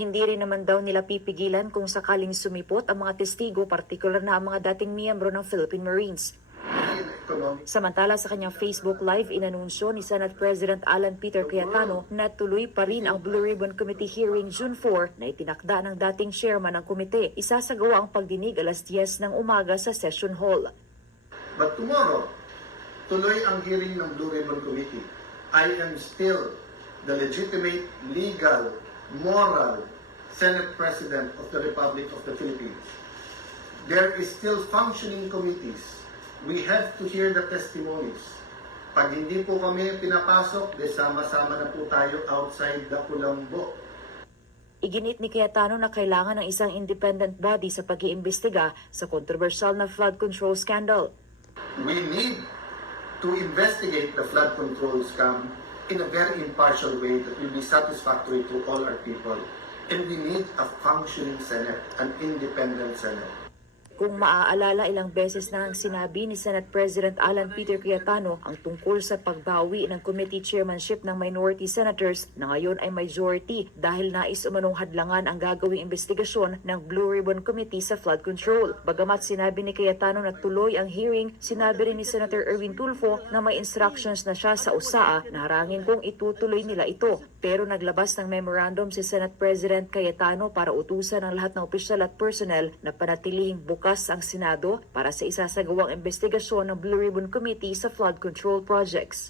Hindi rin naman daw nila pipigilan kung sakaling sumipot ang mga testigo, partikular na ang mga dating miyembro ng Philippine Marines. Samantala sa kanyang Facebook Live, inanunsyo ni Senate President Alan Peter Cayetano na tuloy pa rin ang Blue Ribbon Committee hearing June 4 na itinakda ng dating chairman ng komite. Isasagawa ang pagdinig alas 10 ng umaga sa Session Hall. But tomorrow, tuloy ang hearing ng Blue Ribbon Committee. I am still the legitimate, legal, moral Senate President of the Republic of the Philippines. There is still functioning committees. We have to hear the testimonies. Pag hindi po kami pinapasok, sama-sama na po tayo outside the kulambo. Iginit ni Cayetano na kailangan ng isang independent body sa pag-iimbestiga sa kontrobersyal na flood control scandal. We need to investigate the flood control scam in a very impartial way that will be satisfactory to all our people. And we need a functioning Senate, an independent Senate. Kung maaalala, ilang beses na ang sinabi ni Senate President Alan Peter Cayetano ang tungkol sa pagbawi ng committee chairmanship ng minority senators na ngayon ay majority dahil nais umanong hadlangan ang gagawing investigasyon ng Blue Ribbon Committee sa flood control. Bagamat sinabi ni Cayetano na tuloy ang hearing, sinabi rin ni Senator Erwin Tulfo na may instructions na siya sa USAA na harangin kung itutuloy nila ito. Pero naglabas ng memorandum si Senate President Cayetano para utusan ang lahat ng opisyal at personnel na panatilihing bukas ang Senado para sa isasagawang investigasyon ng Blue Ribbon Committee sa flood control projects.